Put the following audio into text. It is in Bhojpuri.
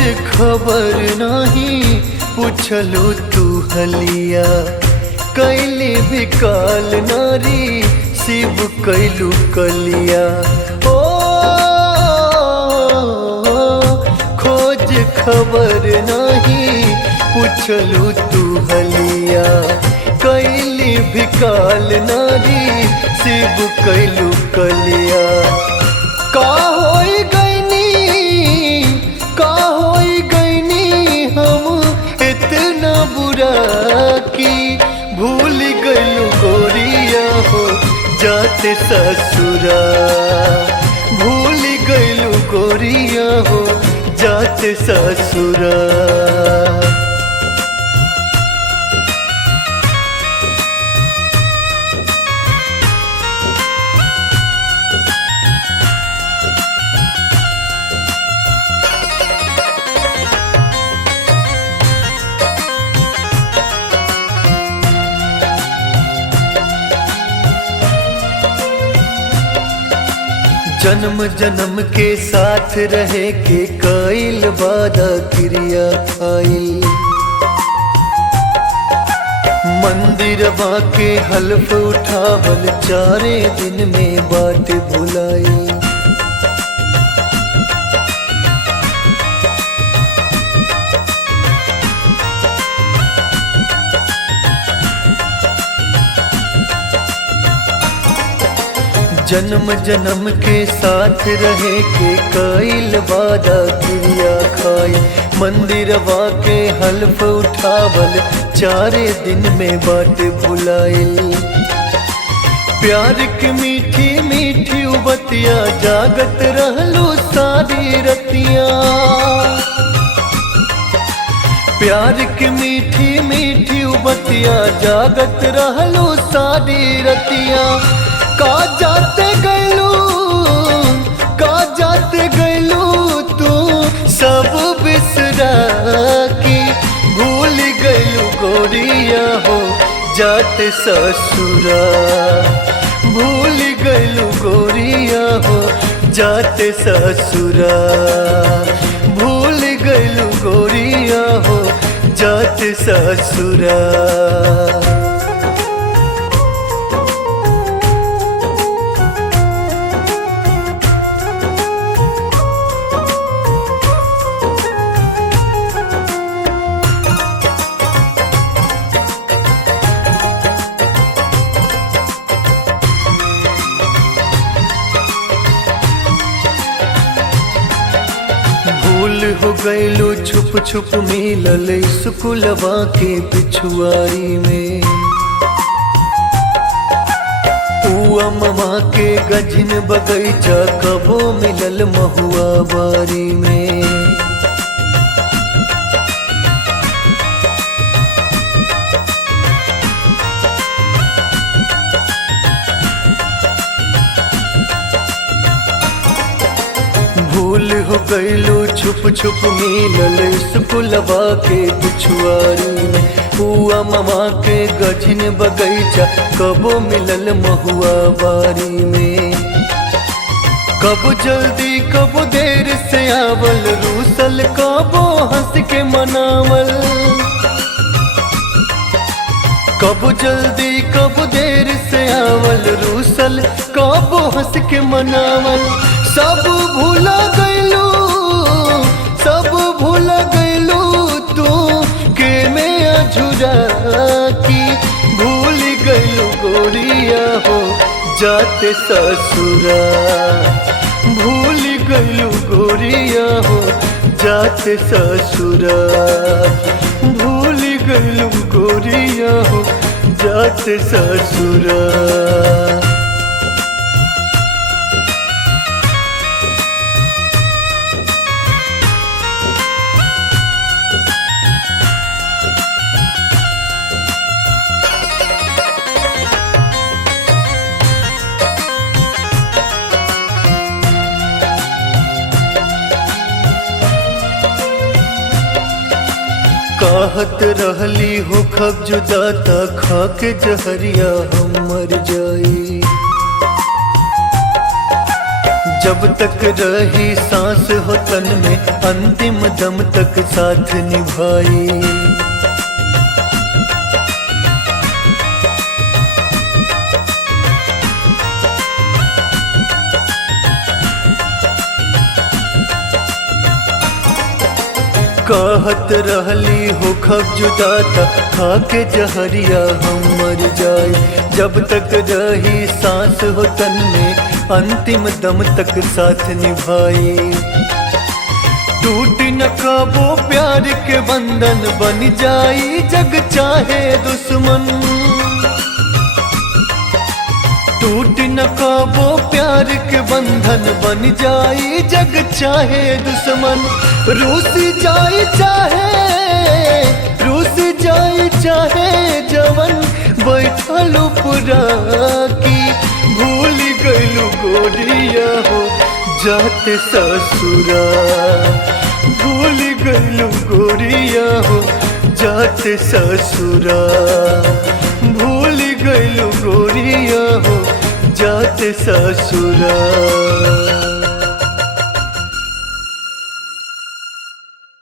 खबर नहीं पूछलू तू हलिया, कैली भी काल नारी शिव कैलू कलिया। ओ खोज खबर नहीं पूछलू तू हलिया, कैली भी काल नारी शिव कैलू कलिया। का होई गईनी हम इतना बुरा कि भूल गईलू गोरिया हो जाते ससुरा। भूल गईलू गोरिया हो जाते ससुरा। जन्म जन्म के साथ रहे के कईल वादा क्रिया खाइल, मंदिरवा के हल्फ उठावल चारे दिन में बाट भुलाई। जन्म जन्म के साथ रहे के कईल वादा क्रिया खाई, मंदिरवा के हल्फ उठावल चारे दिन में बाट भुलाइल। प्यार की मीठी मीठी उबतिया जागत रहलू सारी रतिया। प्यार की मीठी मीठी उबतिया जागत रहलू सारी रतिया। का जाते गैलू तू सब बिसरा की भूल गैलू गोरिया हो जाते ससुरा। भूल गैलू गोरिया हो जाते ससुरा। भूल गैलू गोरिया हो जाते ससुरा। भूल हो गईलू छुप छुप मिलल स्कूलवा के पिछुआरी में। उआ ममा के गजन बगैचा कबो मिलल महुआ बारी में। भूल हो गईलू छुप छुप मिलल स्कूलवा के पिछुआरी में। हुआ ममा के गजन बगैचा कबो मिलल महुआ बारी में। कबो जल्दी कबो देर से आवल रूसल कबो हंस के मनावल। कबो जल्दी कबो देर से आवल रूसल कबो हंस के मनावल। सब भूला गईलू तू के में अझुरा की भूल गईलू गोरिया हो जाते ससुरा। भूल गईलू गोरिया हो जाते ससुरा। भूल गईलू गोरिया हो जाते ससुरा। कहत रहली हो खब जुदा ता खाके जहरिया हम मर जाई। जब तक रही सांस हो तन में अंतिम दम तक साथ निभाई। कहत रहली हो खब जुदाता खाके जहरिया हम मर जाए। जब तक रही सांस हो तन में अंतिम दम तक साथ निभाई। टूट न कबो प्यार के बंधन बन जाई जग चाहे दुश्मन। टूट न कबो प्यार के बंधन बन जाई जग चाहे दुश्मन। रूस जाई चाहे जवन बैठल पुरा की। भूल गइलू गोरिया हो जाते ससुरा। भूल गइलू गोरिया हो जाते ससुरा। भूल गइलू गोरिया हो जाते ससुरा।